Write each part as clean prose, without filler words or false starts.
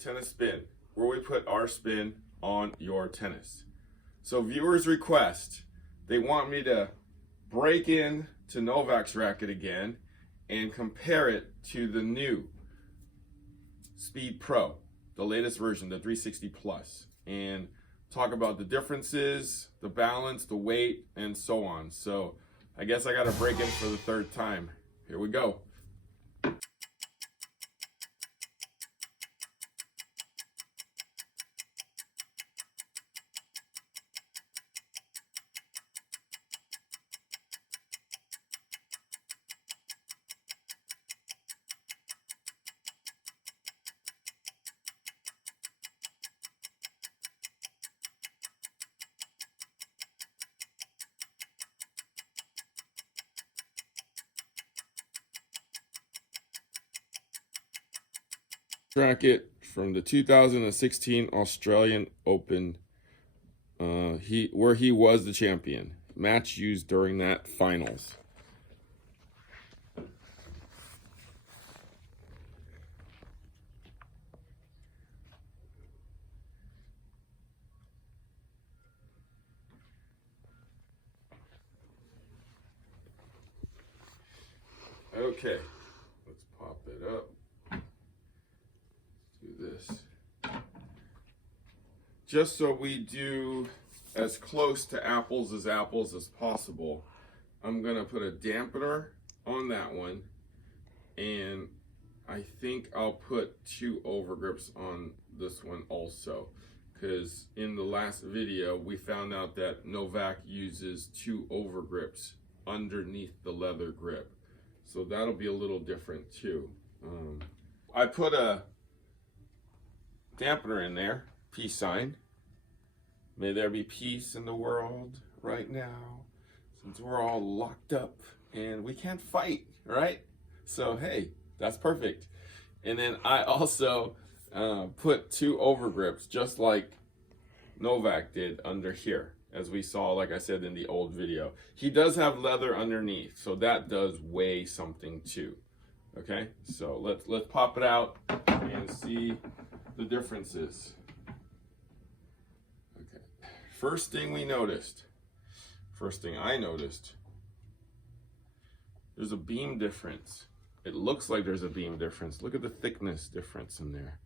Tennis Spin, where we put our spin on your tennis. So viewers request, they want me to break in to Novak's racket again and compare it to the new Speed Pro, the latest version, the 360 Plus, and talk about the differences, the balance, the weight, and so on. So I guess I got to break in for the third time. Here we go. Racket from the 2016 Australian Open, where he was the champion. Match used during that finals. Okay, let's pop it up. This just so we do as close to apples as possible. I'm gonna put a dampener on that one, and I think I'll put 2 overgrips on this one also, because in the last video we found out that Novak uses 2 overgrips underneath the leather grip, so that'll be a little different too. I put a dampener in there, peace sign. May there be peace in the world right now, since we're all locked up and we can't fight, right? So hey, that's perfect. And then I also put 2 overgrips, just like Novak did under here, as we saw, like I said, in the old video. He does have leather underneath, so that does weigh something too. Okay, so let's pop it out and see the differences. Okay, first thing I noticed, there's a beam difference. It looks like there's a beam difference. Look at the thickness difference in there.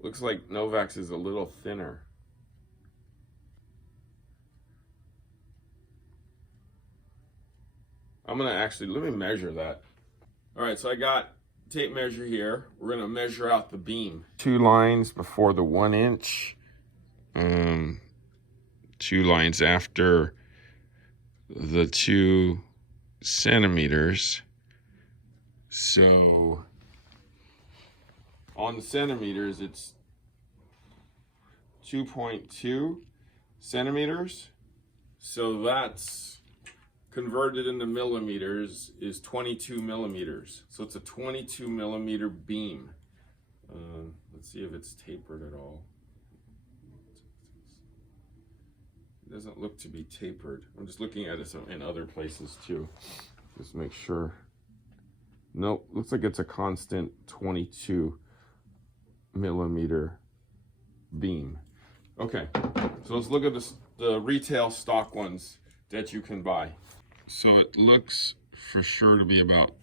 Looks like Novak's is a little thinner. I'm gonna actually, let me measure that. All right, so I got tape measure here. We're gonna measure out the beam. 2 lines before the 1 inch, 2 lines after the 2 centimeters. So on the centimeters, it's 2.2 centimeters. So that's converted into millimeters is 22 millimeters. So it's a 22 millimeter beam. Let's see if it's tapered at all. It doesn't look to be tapered. I'm just looking at it in other places too. Just make sure. Nope, looks like it's a constant 22 millimeter beam. Okay, so let's look at the retail stock ones that you can buy. So it looks for sure to be about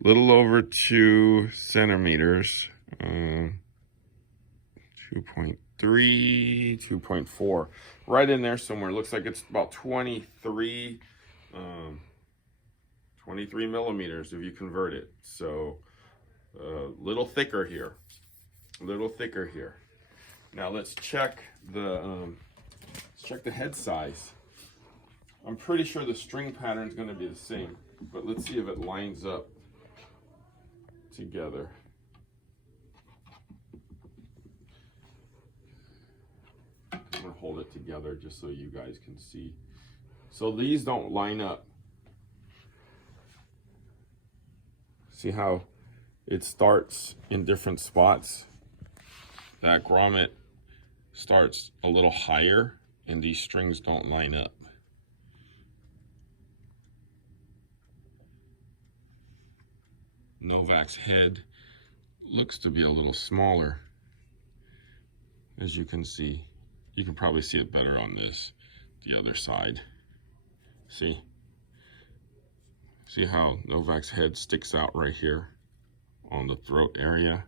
little over 2 centimeters, 2.3, 2.4, right in there somewhere. Looks like it's about 23 millimeters if you convert it. So a little thicker here, Now let's check the head size. I'm pretty sure the string pattern is going to be the same, but let's see if it lines up together. I'm going to hold it together just so you guys can see. So these don't line up. See how it starts in different spots? That grommet starts a little higher and these strings don't line up. Novak's head looks to be a little smaller. As you can see, you can probably see it better on the other side. See how Novak's head sticks out right here on the throat area.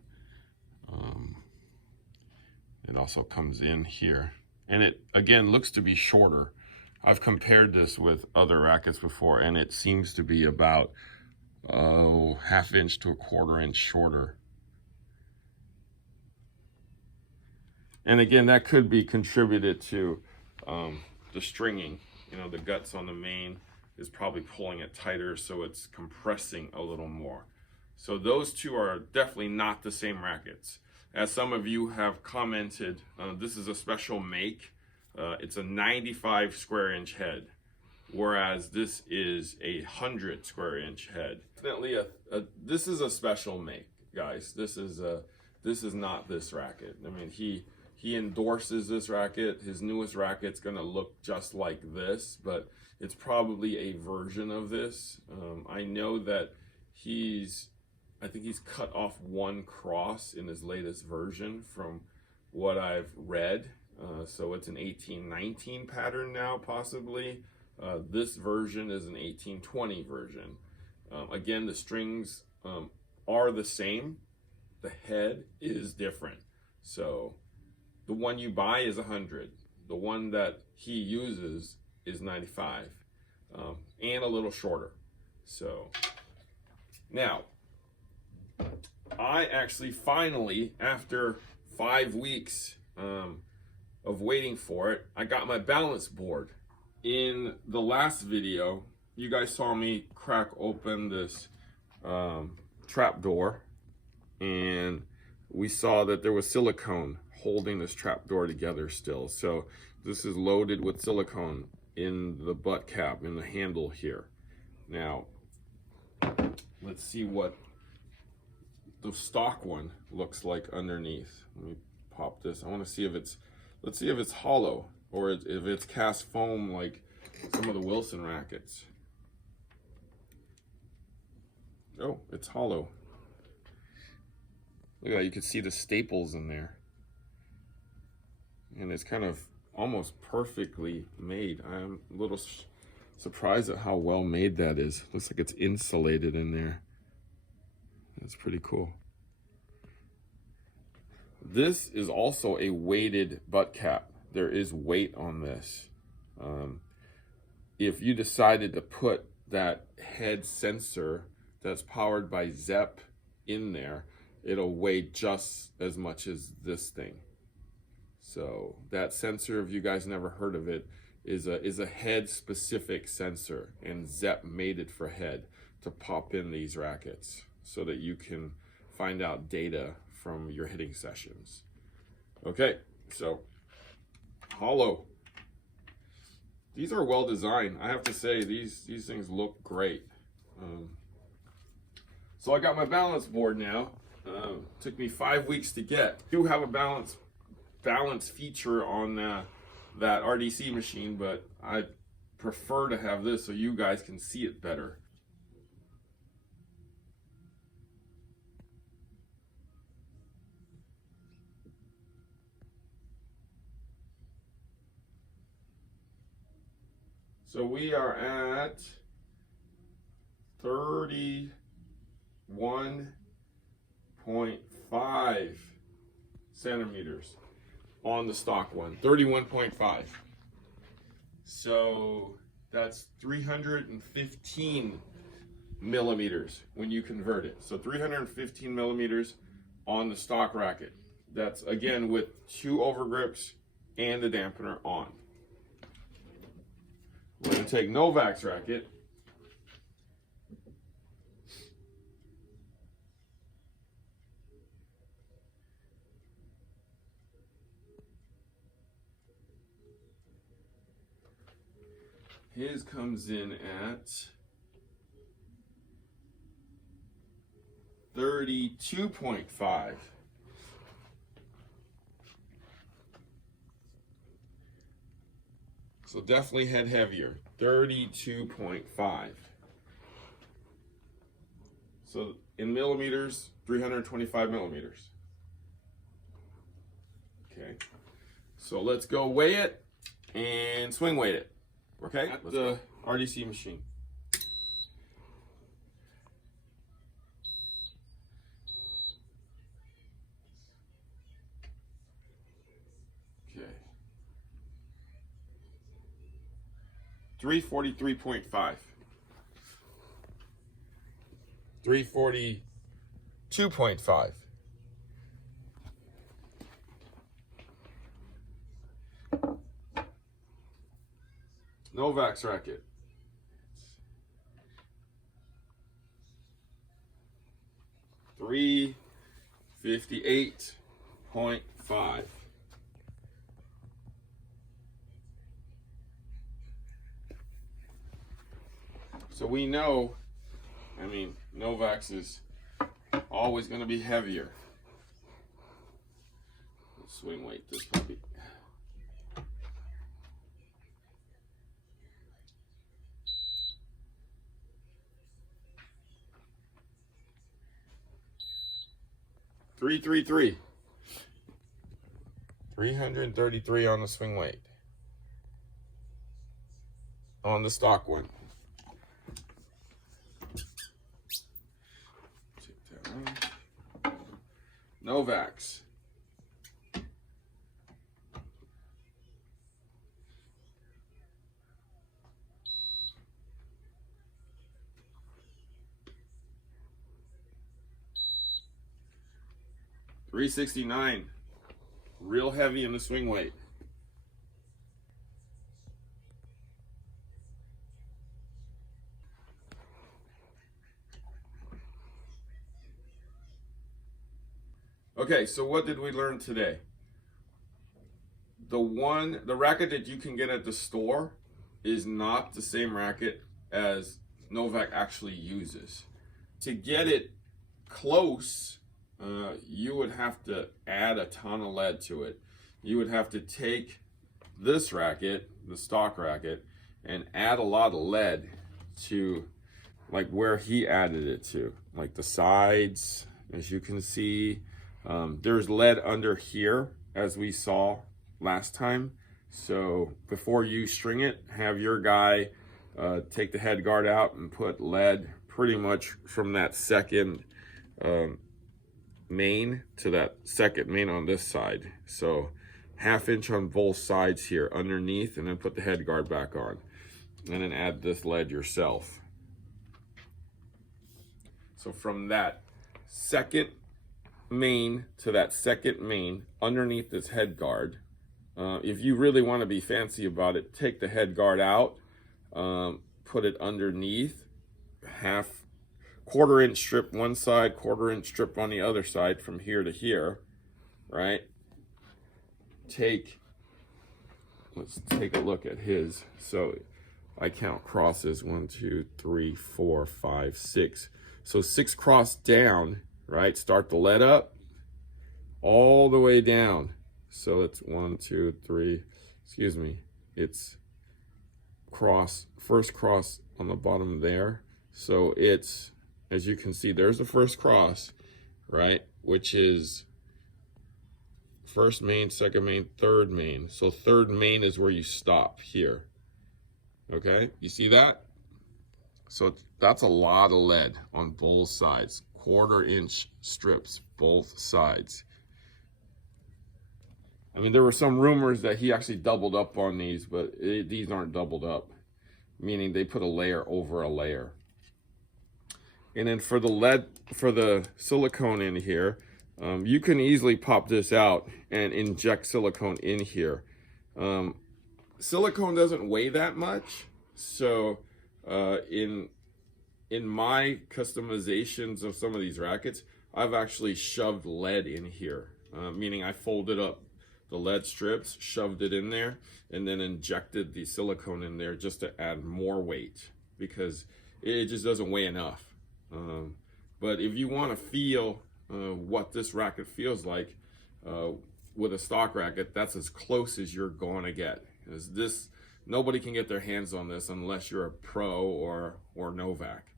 It also comes in here, and it again looks to be shorter. I've compared this with other rackets before, and it seems to be about ½ inch to ¼ inch shorter. And again, that could be contributed to the stringing. You know, the guts on the main is probably pulling it tighter, so it's compressing a little more. So those two are definitely not the same rackets. As some of you have commented, this is a special make. It's a 95 square inch head, whereas this is a 100 square inch head. Definitely this is a special make, guys. This is not this racket. I mean, he endorses this racket. His newest racket's gonna look just like this, but it's probably a version of this. I know that I think he's cut off one cross in his latest version from what I've read. So it's an 1819 pattern now, possibly. This version is an 1820 version. Again, the strings are the same. The head is different. So the one you buy is 100. The one that he uses is 95, and a little shorter. So now, I actually finally, after 5 weeks of waiting for it, I got my balance board. In the last video, you guys saw me crack open this trap door, and we saw that there was silicone holding this trap door together still. So this is loaded with silicone in the butt cap, in the handle here. Now, let's see what the stock one looks like underneath. Let me pop this. I want to see if let's see if it's hollow or if it's cast foam like some of the Wilson rackets. Oh, it's hollow. Look at that, you can see the staples in there. And it's kind of almost perfectly made. I'm a little surprised at how well made that is. Looks like it's insulated in there. That's pretty cool. This is also a weighted butt cap. There is weight on this. If you decided to put that head sensor that's powered by Zepp in there, it'll weigh just as much as this thing. So that sensor, if you guys never heard of it, is a head specific sensor, and Zepp made it for head to pop in these rackets so that you can find out data from your hitting sessions. Okay, so hollow. These are well designed. I have to say, these things look great. So I got my balance board now. Took me 5 weeks to get. I do have a balance feature on that RDC machine, but I prefer to have this so you guys can see it better. So we are at 31.5 centimeters on the stock one. 31.5. So that's 315 millimeters when you convert it. So 315 millimeters on the stock racket. That's again with 2 overgrips and the dampener on. We're going to take Novak's racket. His comes in at 32.5. So definitely head heavier, 32.5. So in millimeters, 325 millimeters. Okay. So let's go weigh it and swing weight it. Okay? At the RDC machine. Okay. 343.5. 342.5. Novak's racket. 358.5. So we know, I mean, Novak's is always going to be heavier. Let's swing weight this puppy. Three, 333 on the swing weight. On the stock one. Check that out. Novak's. $369, real heavy in the swing weight. Okay, so what did we learn today? The racket that you can get at the store is not the same racket as Novak actually uses. To get it close, you would have to add a ton of lead to it. You would have to take this racket, the stock racket, and add a lot of lead to like where he added it to, like the sides, as you can see. There's lead under here, as we saw last time. So before you string it, have your guy take the head guard out and put lead pretty much from that second main to that second main on this side. So 1/2 inch on both sides here underneath, and then put the head guard back on, and then add this lead yourself. So from that second main to that second main underneath this head guard, if you really want to be fancy about it, take the head guard out, put it underneath, 1/4 inch strip one side, 1/4 inch strip on the other side from here to here, right? Let's take a look at his. So I count crosses, 1, 2, 3, 4, 5, 6. So 6 cross down, right? Start the lead up all the way down. So it's 1, 2, 3, excuse me. It's first cross on the bottom there. So it's, as you can see, there's the first cross, right? Which is first main, second main, third main. So third main is where you stop here. Okay, you see that? So that's a lot of lead on both sides. 1/4 inch strips, both sides. I mean, there were some rumors that he actually doubled up on these, but these aren't doubled up, meaning they put a layer over a layer. And then for the lead, for the silicone in here, you can easily pop this out and inject silicone in here. Silicone doesn't weigh that much, so in my customizations of some of these rackets, I've actually shoved lead in here, meaning I folded up the lead strips, shoved it in there, and then injected the silicone in there just to add more weight, because it just doesn't weigh enough. But if you want to feel what this racket feels like with a stock racket, that's as close as you're going to get. Nobody can get their hands on this unless you're a pro or Novak.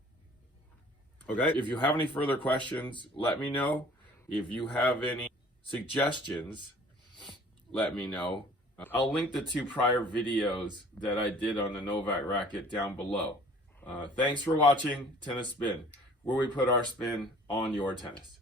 Okay? If you have any further questions, let me know. If you have any suggestions, let me know. I'll link the 2 prior videos that I did on the Novak racket down below. Thanks for watching Tennis Spin, where we put our spin on your tennis.